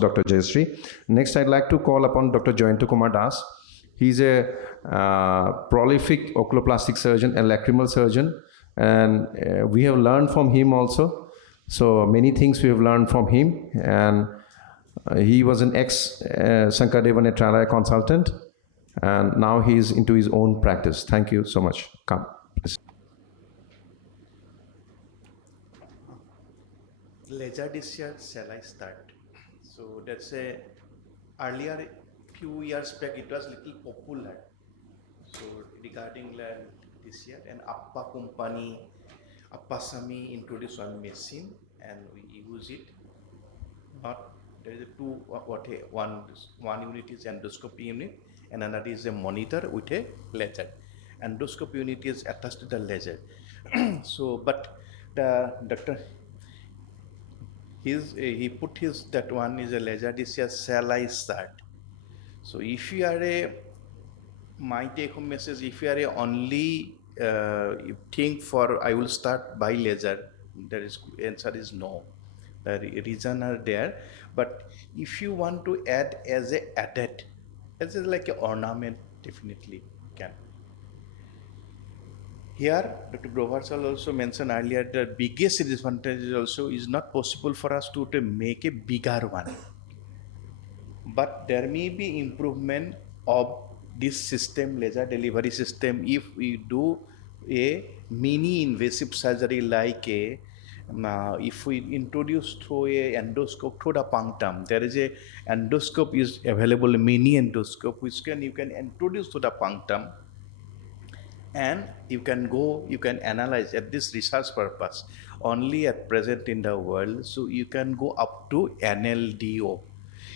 Dr. Jayashree. Next, I'd like to call upon Dr. JAYANTA Kumar Das. He's a prolific oculoplastic surgeon and lacrimal surgeon, and we have learned from him also. So many things we have learned from him, and he was an ex-Sankardevan Netralaya consultant, and now he's into his own practice. Thank you so much. Come, please. Laser DCR, shall I start? So that's a earlier few years back it was little popular. So regarding DCR and Appa company, Appa Sami introduced one machine and we use it. Not there is a one unit is endoscopy unit and another is a monitor with a laser. Endoscopy unit is attached to the laser. So but the doctor he put his that one is a laser DCR, shall I start? So if you are a my take home message, if you are a only you think for I will start by laser, there is answer is no. The reason are there, but if you want to add as a added, as a like an ornament, definitely can. Here, Dr. Groversal also mentioned earlier, the biggest disadvantage also is not possible for us to make a bigger one. But there may be improvement of this system, laser delivery system, if we do a mini invasive surgery like a, if we introduce through a endoscope through the punctum, there is a endoscope is available, mini endoscope, which you can introduce to the punctum, and you can analyze at this research purpose only at present in the world. So you can go up to NLDO.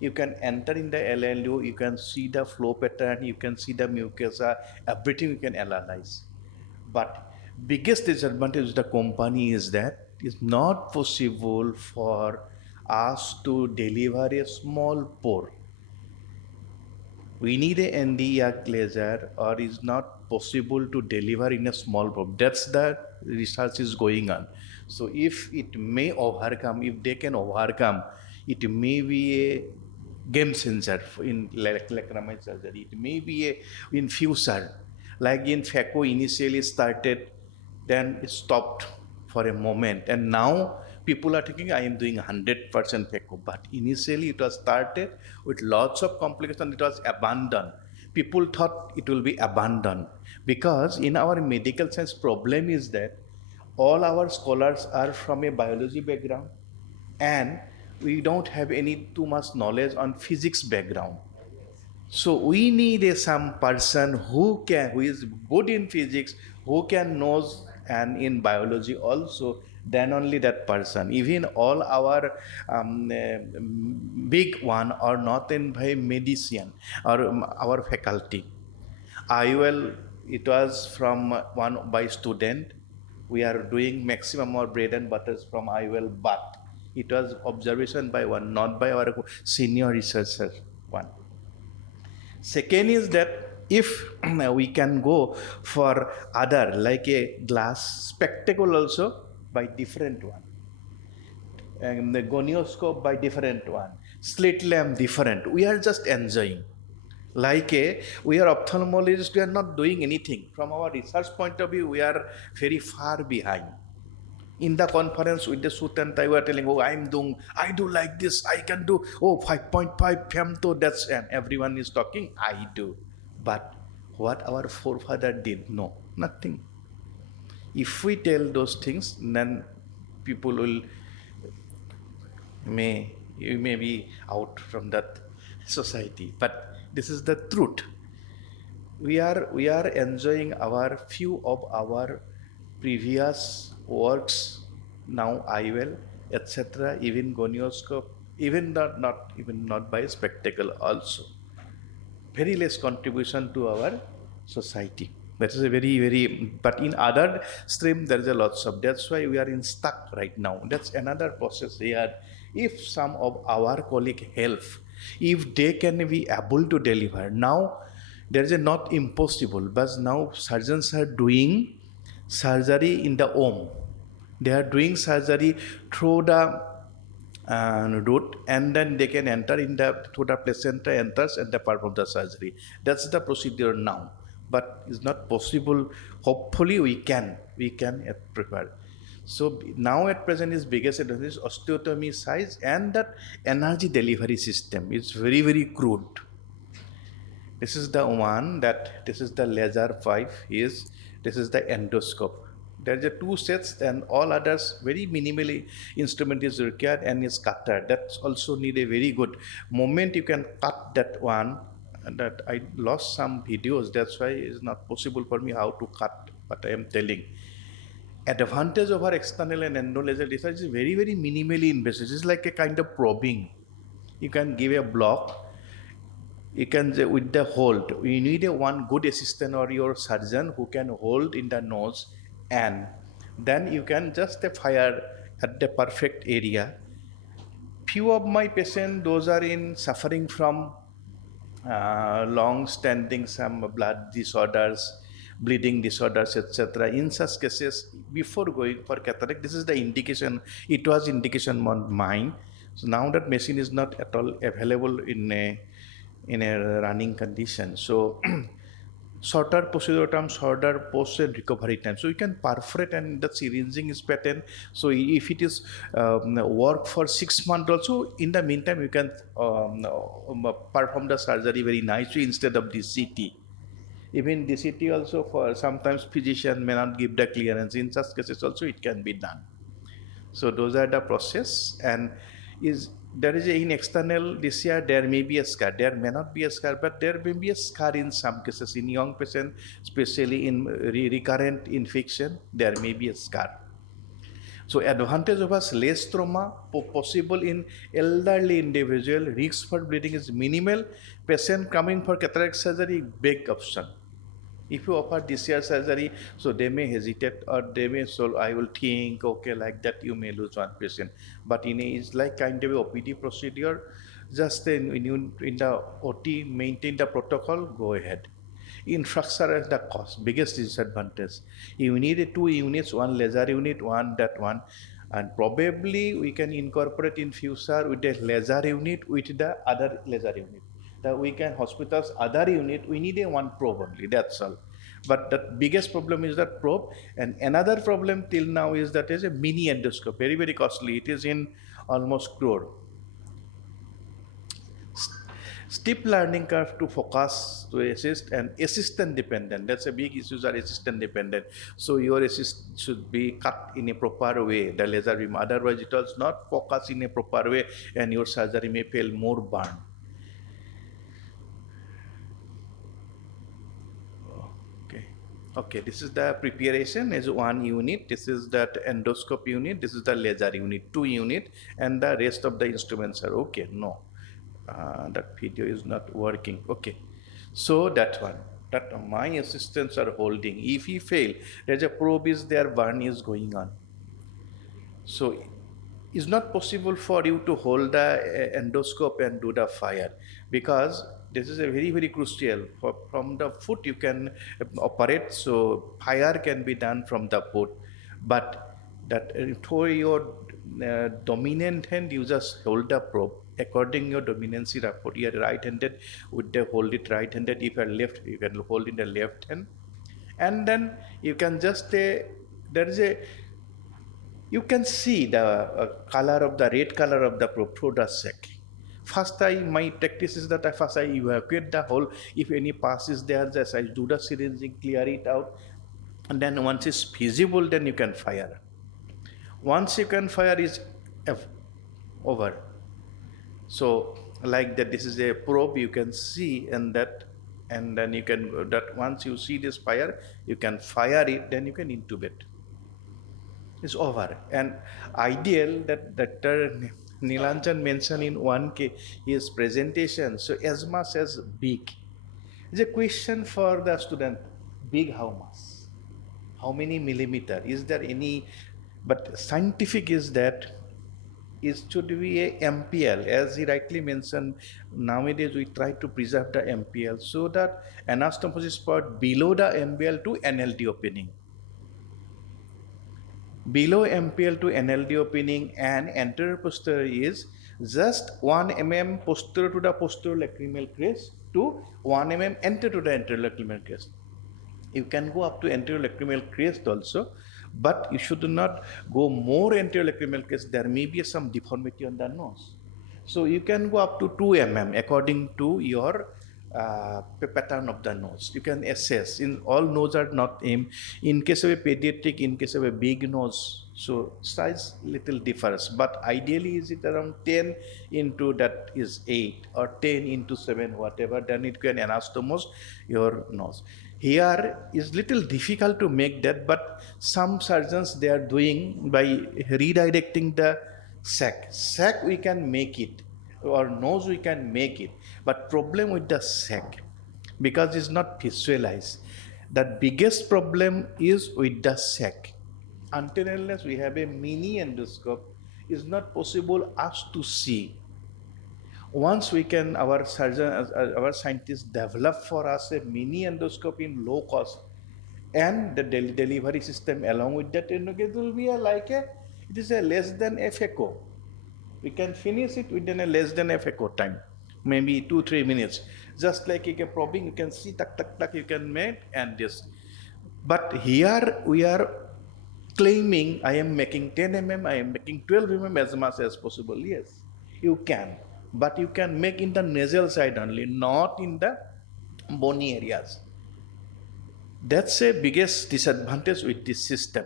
You can enter in the LLDO, you can see the flow pattern, you can see the mucosa, everything you can analyze. But biggest disadvantage of the company is that it's not possible for us to deliver a small pore. We need a Nd:YAG laser, or is not possible to deliver in a small probe. That's the research is going on. So if it may overcome, if they can overcome, it may be a game changer in lacrimal surgery. It may be a infuser, like in phaco initially started, then it stopped for a moment, and now people are thinking I am doing 100% phaco, but initially it was started with lots of complications. It was abandoned. People thought it will be abandoned because in our medical science problem is that all our scholars are from a biology background and we don't have any too much knowledge on physics background. So we need some person who is good in physics, who can knows and in biology also, then only that person. Even all our big one are not in by medicine or our faculty. IOL, it was from one by student. We are doing maximum our bread and butters from IOL, but it was observation by one, not by our senior researcher one. Second is that if we can go for other like a glass spectacle also by different one, and the gonioscope by different one, slit lamp different, we are just enjoying. Like we are ophthalmologists, we are not doing anything. From our research point of view, we are very far behind. In the conference with the suit and tie, we are telling, oh, I do like this, I can do, 5.5 femto, that's, and everyone is talking, I do. But what our forefather did, no, nothing. If we tell those things, then people will, you may be out from that society. But this is the truth. We are enjoying our few of our previous works now, IOL, etc., even gonioscope, even not by spectacle also. Very less contribution to our society. That is a very, but in other stream there is a lots of, that's why we are in stuck right now. That's another process here. If some of our colleague help, if they can be able to deliver, now there is a not impossible, but now surgeons are doing surgery in the OM. They are doing surgery through the route, and then they can enter in the through the placenta enters and they perform the surgery. That's the procedure now, but it's not possible. Hopefully we can prepare. So now at present is biggest advantage is osteotomy size and that energy delivery system is very crude. This is the one that this is the laser 5 is this is the endoscope. There are two sets and all others very minimally instrument is required and is cutter. That's also need a very good moment you can cut that one. And that I lost some videos. That's why it's not possible for me how to cut. But I am telling advantage over external and endo laser research is very minimally invasive. It's like a kind of probing. You can give a block you can say with the hold you need a one good assistant or your surgeon who can hold in the nose and then you can just fire at the perfect area. Few of my patients those are in suffering from long standing some blood disorders, bleeding disorders, etc. In such cases before going for cataract this is the indication, it was indication on mine. So now that machine is not at all available in a running condition. So shorter procedure time, shorter post recovery time. So you can perforate and the syringing is pattern. So if it is work for 6 months also, in the meantime you can perform the surgery very nicely instead of the CT. Even DCT also for sometimes physician may not give the clearance. In such cases also it can be done. So those are the process and is there is a, in external DCR there may be a scar, there may not be a scar, but there may be a scar in some cases in young patient, especially in recurrent infection, there may be a scar. So advantage of us less trauma possible in elderly individual, risk for bleeding is minimal. Patient coming for cataract surgery, big option. If you offer DCR surgery, so they may hesitate or they may so I will think okay like that you may lose one patient. But in it's like kind of a OPD procedure, just in the OT maintain the protocol, go ahead. Infrastructure is the cost, biggest disadvantage. You need two units, one laser unit, one that one, and probably we can incorporate in future with the laser unit with the other laser unit. That we can hospitals other unit we need a one probe only, that's all. But the biggest problem is that probe, and another problem till now is that is a mini endoscope, very costly. It is in almost crore. Steep learning curve to focus to assist and assistant dependent. That's a big issue are assistant dependent. So your assist should be cut in a proper way, the laser beam. Otherwise it does not focus in a proper way and your surgery may fail more burn. Okay, this is the preparation is one unit. This is that endoscope unit. This is the laser unit, 2 unit, and the rest of the instruments are okay. No, that video is not working. Okay, so that one that my assistants are holding. If he fail, there's a probe is there, burn is going on. So it's not possible for you to hold the endoscope and do the fire because this is a very crucial. From the foot you can operate, so fire can be done from the foot, but that for your dominant hand you just hold the probe according your dominancy rapport. You are right-handed, with the hold it right-handed. If you are left, you can hold in the left hand, and then you can just there is a you can see the color of the red color of the probe through the sac. First, my practice is that first I evacuate the hole. If any pass is there, just I do the syringing, clear it out, and then once it's feasible, then you can fire. Once you can fire, is over. So, like that, this is a probe you can see, and then you can that once you see this fire, you can fire it, then you can intubate. It's over. And ideal that Dr. Nilanjan mentioned in his presentation. So as much as big. It's a question for the student. Big how much? How many millimeter? Is there any? But scientific is that it should be a MPL. As he rightly mentioned, nowadays we try to preserve the MPL so that anastomosis part below the MPL to NLT opening. Below MPL to NLD opening and anterior posterior is just 1 mm posterior to the posterior lacrimal crest to 1 mm anterior to the anterior lacrimal crest. You can go up to anterior lacrimal crest also, but you should not go more anterior lacrimal crest. There may be some deformity on the nose. So you can go up to 2 mm according to your pattern of the nose. You can assess. In all nose are not same. In case of a pediatric, in case of a big nose, so size little differs. But ideally, is it around 10 into that is 8 or 10 into 7, whatever. Then it can anastomose your nose. Here is little difficult to make that, but some surgeons they are doing by redirecting the sac. Sac we can make it, or nose we can make it, but problem with the sac because it's not visualized. The biggest problem is with the sac. Until unless we have a mini endoscope, it's not possible us to see. Once we can, our surgeon, our scientists develop for us a mini endoscope in low cost, and the delivery system along with that, it will be it is a less than FACO. We can finish it within a less than FACO time, maybe 2-3 minutes. Just like a probing, you can see tuck tuck tuck, you can make and this. But here we are claiming I am making 10 mm, I am making 12 mm as much as possible. Yes, you can, but you can make in the nasal side only, not in the bony areas. That's a biggest disadvantage with this system.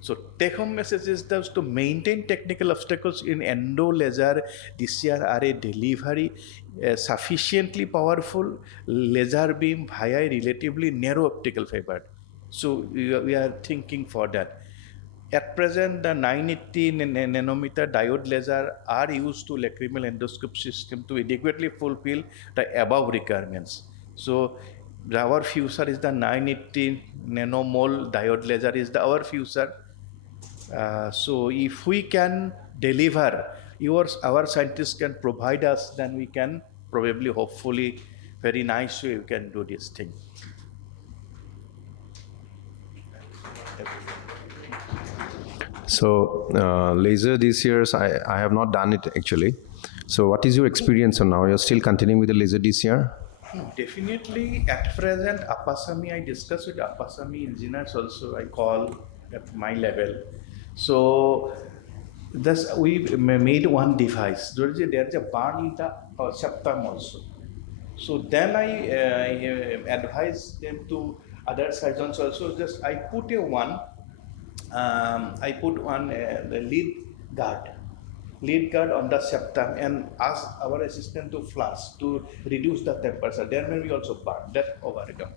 So take home message is that to maintain technical obstacles in endo laser DCR are a delivery sufficiently powerful laser beam via a relatively narrow optical fiber. So we are thinking for that. At present, the 980 nanometer diode laser are used to lacrimal endoscope system to adequately fulfill the above requirements. So our future is the 980 nanomole diode laser is our future. So if we can deliver, our scientists can provide us, then we can probably, hopefully, very nice way we can do this thing. So laser DCRs, I have not done it actually. So what is your experience on now? You're still continuing with the laser DCR? Definitely at present, Appasamy, I discussed with Appasamy engineers also, I call at my level. So thus we made one device. There is a barn in the septum also. So then I advise them to other surgeons also. Just I put one the lead guard on the septum and ask our assistant to flash to reduce the temperature. There may be also burn that overcome.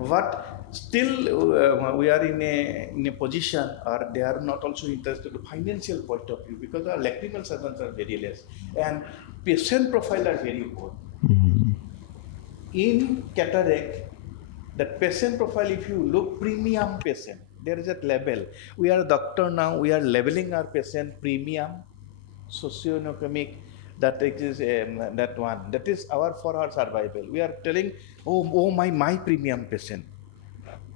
But still we are in a position, or they are not also interested to financial point of view, because our lacrimal surgeons are very less and patient profile are very poor. In cataract, that patient profile, if you look, premium patient, there is a label. We are a doctor now, we are labeling our patient premium, socioeconomic, that is that one. That is for our survival. We are telling, oh my premium patient.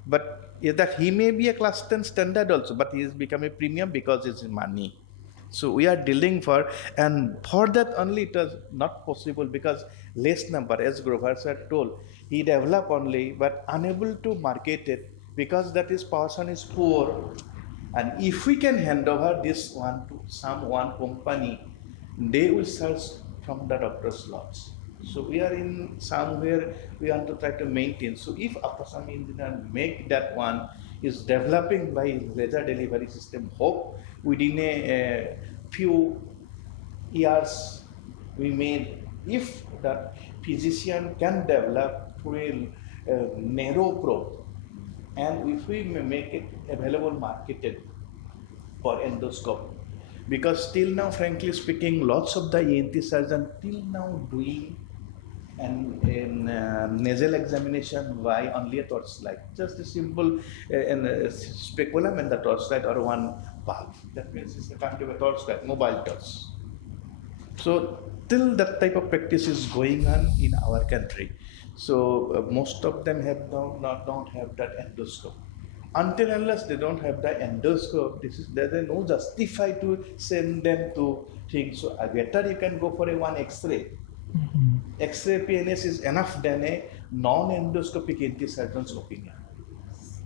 But that he may be a class 10 standard also, but he has become a premium because it's money. So we are dealing for, and for that only it was not possible because less number, as Grover sir told, he developed only but unable to market it because that his person is poor. And if we can hand over this one to one company, they will search from the doctor's lots. So we are in somewhere we want to try to maintain. So if some engineer make that one is developing by laser delivery system, hope within a few years we may, if the physician can develop through a narrow probe, and if we may make it available marketed for endoscope, because till now, frankly speaking, lots of the ENT surgeons till now doing nasal examination by only a torchlight, just a simple speculum and the torchlight, or one valve. That means it's a kind of a torchlight, mobile torch. So till that type of practice is going on in our country. So most of them don't have that endoscope. until unless they don't have the endoscope, there's no justify to send them to things. So better you can go for a one X-ray. X-ray PNS is enough than a non-endoscopic NT surgeon's opinion.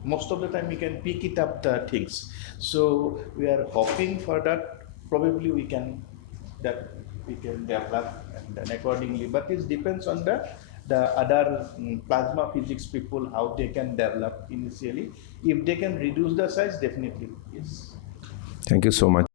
Most of the time we can pick it up the things. So we are hoping for that. Probably we can develop and then accordingly. But it depends on the other plasma physics people how they can develop initially. If they can reduce the size, definitely yes. Thank you so much.